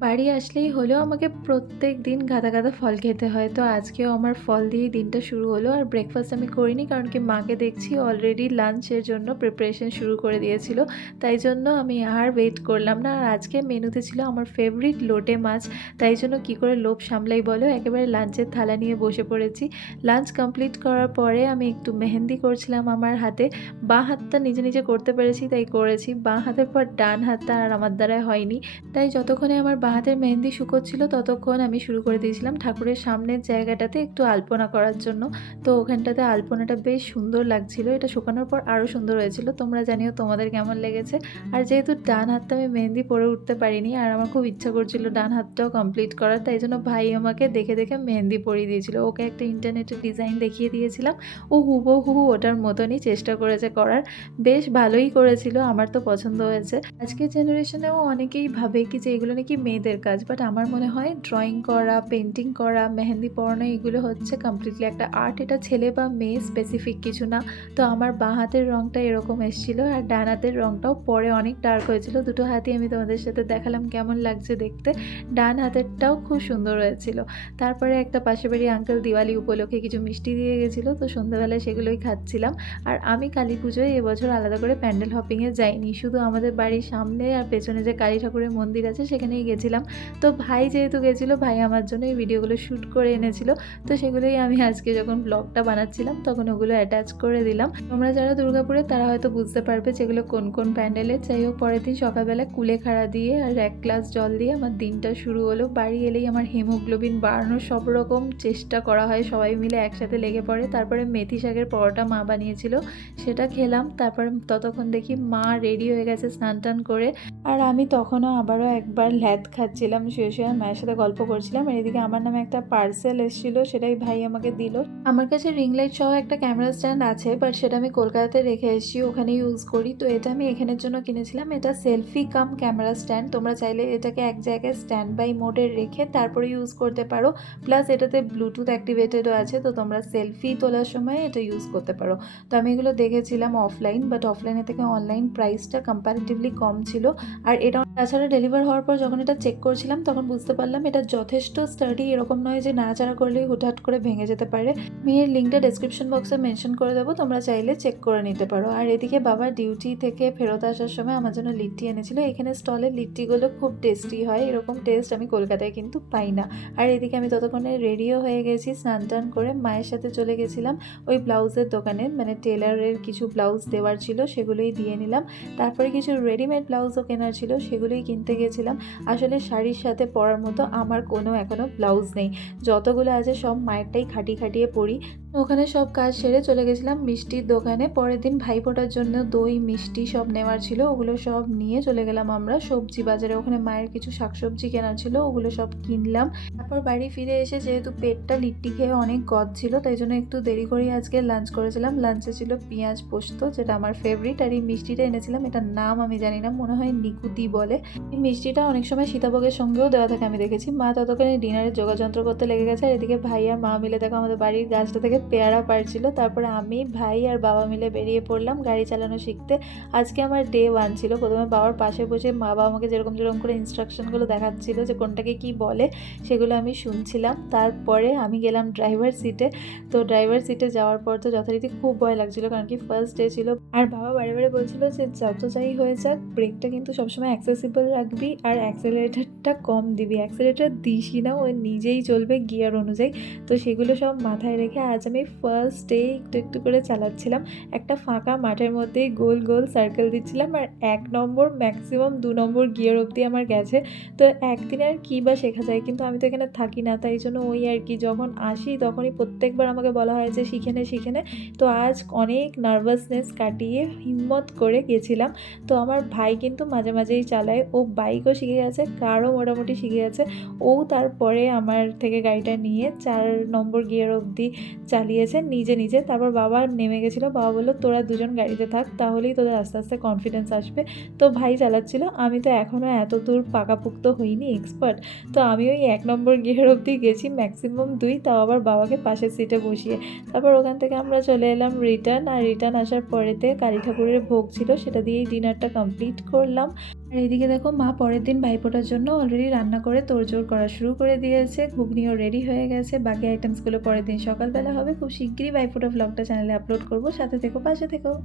বাড়ি আসলেই হলেও আমাকে প্রত্যেক দিন গাদা গাদা ফল খেতে হয়। তো আজকেও আমার ফল দিয়েই দিনটা শুরু হলো আর ব্রেকফাস্ট আমি করিনি কারণ কি মাকে দেখছি অলরেডি লাঞ্চের জন্য প্রিপারেশন শুরু করে দিয়েছিল। তাই জন্য আমি আর ওয়েট করলাম না। আর আজকে মেনুতে ছিল আমার ফেভারিট লোটে মাছ। তাই জন্য কি করে লোভ সামলাই বলো? একেবারে লাঞ্চের থালা নিয়ে বসে পড়েছি। লাঞ্চ কমপ্লিট করার পরে আমি একটু মেহেন্দি করছিলাম আমার হাতে। বাঁ হাতটা নিজে নিজে করতে পেরেছি, তাই করেছি। বাঁ হাতের পর ডান হাতটা আর আমার দ্বারাই হয়নি। তাই যতক্ষণে আমার হাতের মেহেন্দি শুকোচ্ছিল ততক্ষণ আমি শুরু করে দিয়েছিলাম ঠাকুরের সামনের জায়গাটাতে একটু আলপনা করার জন্য। তো ওখানটাতে আলপনাটা বেশ সুন্দর লাগছিল। এটা শুকানোর পর আরও সুন্দর হয়েছিল। তোমরা জানিও তোমাদের কেমন লেগেছে। আর যেহেতু ডান হাতটা আমি মেহেন্দি পরে উঠতে পারিনি আর আমার খুব ইচ্ছা করছিল ডান হাতটাও কমপ্লিট করার, তাই জন্য ভাই আমাকে দেখে দেখে মেহেন্দি পরিয়ে দিয়েছিল। ওকে একটা ইন্টারনেটে ডিজাইন দেখিয়ে দিয়েছিলাম। ও হুবহু ওটার মতনই চেষ্টা করেছে করার। বেশ ভালোই করেছিল, আমার তো পছন্দ হয়েছে। আজকের জেনারেশনেও অনেকেই ভাবে কি যে এগুলো নাকি মেয়েদের কাজ বাট আমার মনে হয় ড্রয়িং করা পেন্টিং করা, মেহেন্দি পরানো এগুলো হচ্ছে কমপ্লিটলি একটা আর্ট এটা ছেলে বা মেয়ে স্পেসিফিক কিছু না। তো আমার বাঁ হাতের রঙটা এরকম এসেছিল আর ডান হাতের রঙটাও পরে অনেক ডার্ক হয়েছিল। দুটো হাতই আমি তোমাদের সাথে দেখালাম কেমন লাগছে দেখতে। ডান হাতেরটাও খুব সুন্দর হয়েছিল। তারপরে একটা পাশে বাড়ি আঙ্কেল দিওয়ালি উপলক্ষে কিছু মিষ্টি দিয়ে গেছিল, তো সন্ধ্যাবেলায় সেগুলোই খাচ্ছিলাম। আর আমি কালী পুজোয় এবছর আলাদা করে প্যান্ডেল হপিংয়ে যাইনি। শুধু আমাদের বাড়ির সামনে আর পেছনে যে কালী ঠাকুরের মন্দির আছে, সেখানেই গেছিলাম। তো ভাই যেহেতু গেছিল, ভাই আমার জন্য এই ভিডিওগুলো শ্যুট করে এনেছিল। তো সেগুলোই আমি আজকে যখন ব্লগটা বানাচ্ছিলাম, তখন ওগুলো অ্যাটাচ করে দিলাম। তোমরা যারা দুর্গাপুরে, তারা হয়তো বুঝতে পারবে যেগুলো কোন কোন প্যান্ডেলে যাই হোক, পরের দিন সকালবেলা কুলে খাড়া দিয়ে আর এক গ্লাস জল দিয়ে আমার দিনটা শুরু হলো। বাড়ি এলেই আমার হিমোগ্লোবিন বাড়ানোর সব রকম চেষ্টা করা হয়। সবাই মিলে একসাথে লেগে পড়ে। তারপরে মেথি শাকের পরোটা মা বানিয়েছিল, সেটা খেলাম। তারপর ততক্ষণ দেখি মা রেডি হয়ে গেছে স্নান টান করে। আর আমি তখনও আবারও একবার ল্যাদ খাচ্ছিলাম, শুয়ে শুয়ে মায়ের সাথে গল্প করছিলাম আর এদিকে আমার নামে একটা পার্সেল এসেছিল, সেটাই ভাই আমাকে দিল। আমার কাছে রিং লাইট সহ একটা ক্যামেরা স্ট্যান্ড আছে বাট সেটা আমি কলকাতাতে রেখে এসেছি, ওখানে ইউজ করি। তো এটা আমি এখানের জন্য কিনেছিলাম, এটা সেলফি কাম ক্যামেরা স্ট্যান্ড তোমরা চাইলে এটাকে এক জায়গায় স্ট্যান্ড বাই মোডে রেখে তারপরে ইউজ করতে পারো। প্লাস এটাতে ব্লুটুথ অ্যাক্টিভেটেডও আছে, তো তোমরা সেলফি তোলার সময় এটা ইউজ করতে পারো। তো আমি এগুলো দেখেছিলাম অফলাইন বাট অফলাইনে থেকে অনলাইন প্রাইসটা কম্পারেটিভলি কম ছিল। আর এটা তাছাড়া ডেলিভার হওয়ার পর যখন এটা করছিলাম, তখন বুঝতে পারলাম এটা যথেষ্ট স্টাডি এরকম নয় যে নাড়াচাড়া করলেই হুটহাট করে ভেঙে যেতে পারে। মেয়ের লিঙ্কটা ডেসক্রিপশন বক্সে মেনশন করে দেবো, তোমরা চাইলে চেক করে নিতে পারো। আর এদিকে বাবা ডিউটি থেকে ফেরত আসার সময় আমার জন্য লিট্টি এনেছিল। এখানে স্টলের লিট্টিগুলো খুব টেস্টি হয়, এরকম টেস্ট আমি কলকাতায় কিন্তু পাই না। আর এদিকে আমি ততক্ষণে রেডিও হয়ে গেছি, স্নান টান করে মায়ের সাথে চলে গেছিলাম ওই ব্লাউজের দোকানে মানে টেলারের কিছু ব্লাউজ দেওয়ার ছিল, সেগুলোই দিয়ে নিলাম। তারপরে কিছু রেডিমেড ব্লাউজও কেনার ছিল, সেগুলোই কিনতে গেছিলাম। আসলে শাড়ির সাথে পরার মতো আমার কোনো এখনও ব্লাউজ নেই। যতগুলো আছে সব মায়েরটাই খাটি খাটিয়ে পরি। ওখানে সব কাজ সেরে চলে গেছিলাম মিষ্টির দোকানে। পরের দিন ভাইফোঁটার জন্য দই, মিষ্টি সব নেওয়ার ছিল। ওগুলো সব নিয়ে চলে গেলাম আমরা সবজি বাজারে। ওখানে মায়ের কিছু শাকসবজি কেনার ছিল, ওগুলো সব কিনলাম। তারপর বাড়ি ফিরে এসে যেহেতু পেটটা লিট্টি খেয়ে অনেক গদ ছিল, তাই জন্য একটু দেরি করেই আজকে লাঞ্চ করেছিলাম। লাঞ্চে ছিল পেঁয়াজ পোস্ত, যেটা আমার ফেভারিট আর এই মিষ্টিটা এনেছিলাম। এটার নাম আমি জানি না, মনে হয় নিকুতি বলে। এই মিষ্টিটা অনেক সময় সীতাভোগের সঙ্গেও দেওয়া থাকে, আমি দেখেছি। মা ততক্ষণে ডিনারের যোগাযন্ত্র করতে লেগে গেছে, আর এদিকে ভাই আর মা মিলে দেখো আমাদের বাড়ির গাছটা থেকে পেয়ারা পারছিল। তারপরে আমি, ভাই আর বাবা মিলে বেরিয়ে পড়লাম গাড়ি চালানো শিখতে। আজকে আমার ডে ওয়ান ছিল। প্রথমে বাবার পাশে বসে মা বাবা আমাকে যেরকম যেরকম করে ইনস্ট্রাকশনগুলো দেখাচ্ছিল যে কোনটাকে কি বলে, সেগুলো আমি শুনছিলাম। তারপরে আমি গেলাম ড্রাইভার সিটে তো ড্রাইভার সিটে যাওয়ার পর তো যথারীতি খুব ভয় লাগছিল, কারণ কি ফার্স্ট ডে ছিল। আর বাবা বারে বারে বলছিল যে যত যাই হয়ে যাক ব্রেকটা কিন্তু সবসময় অ্যাক্সেসিবল রাখবি আর অ্যাক্সেলারেটারটা কম দিবি। অ্যাক্সেলারেটার দিসই না, ও নিজেই চলবে গিয়ার অনুযায়ী। তো সেগুলো সব মাথায় রেখে আজ আমি ফার্স্ট ডে একটু একটু করে চালাচ্ছিলাম। একটা ফাঁকা মাঠের মধ্যেই গোল গোল সার্কেল দিচ্ছিলাম আর এক নম্বর ম্যাক্সিমাম দু নম্বর গিয়ার অবধি আমার গেছে। তো একদিনে আর কী বা শেখা যায় কিন্তু আমি তো এখানে থাকি না, তাই জন্য ওই আর কি যখন আসি তখনই প্রত্যেকবার আমাকে বলা হয় যে শিখে নে শিখে নে। তো আজ অনেক নার্ভাসনেস কাটিয়ে হিম্মত করে গেছিলাম। তো আমার ভাই কিন্তু মাঝে মাঝেই চালায়। ও বাইকও শিখে গেছে কারও মোটামুটি শিখে গেছে। ও তারপরে আমার থেকে গাড়িটা নিয়ে চার নম্বর গিয়ার অবধি চালিয়েছে নিজে নিজে। তারপর বাবা নেমে গেছিল। বাবা বলল, তোরা দুজন গাড়িতে থাক, তাহলেই তোদের আস্তে আস্তে কনফিডেন্স আসবে। তো ভাই চালাচ্ছিল। আমি তো এখনও এত দূর পাকাপুক্ত হইনি এক্সপার্ট তো আমি ওই এক নম্বর গিয়ার অবধি গেছি ম্যাক্সিমাম দুই, তাও আবার বাবাকে পাশের সিটে বসিয়ে। তারপর ওখান থেকে আমরা চলে এলাম রিটার্ন আর রিটার্ন আসার পরেতে কালী ঠাকুরের ভোগ ছিল, সেটা দিয়েই ডিনারটা কমপ্লিট করলাম। আর এদিকে দেখো, মা পরের দিন ভাইপোটার জন্য অলরেডি রান্না করে তোড়জোড় করা শুরু করে দিয়েছে। ঘুগনিও রেডি হয়ে গেছে। বাকি আইটেমসগুলো পরের দিন সকালবেলা হবে। হবে। খুব শিগগিরই বাইফোটা ব্লগটা চ্যানেলে আপলোড করব। সাথে থেকো পাশে থেকো।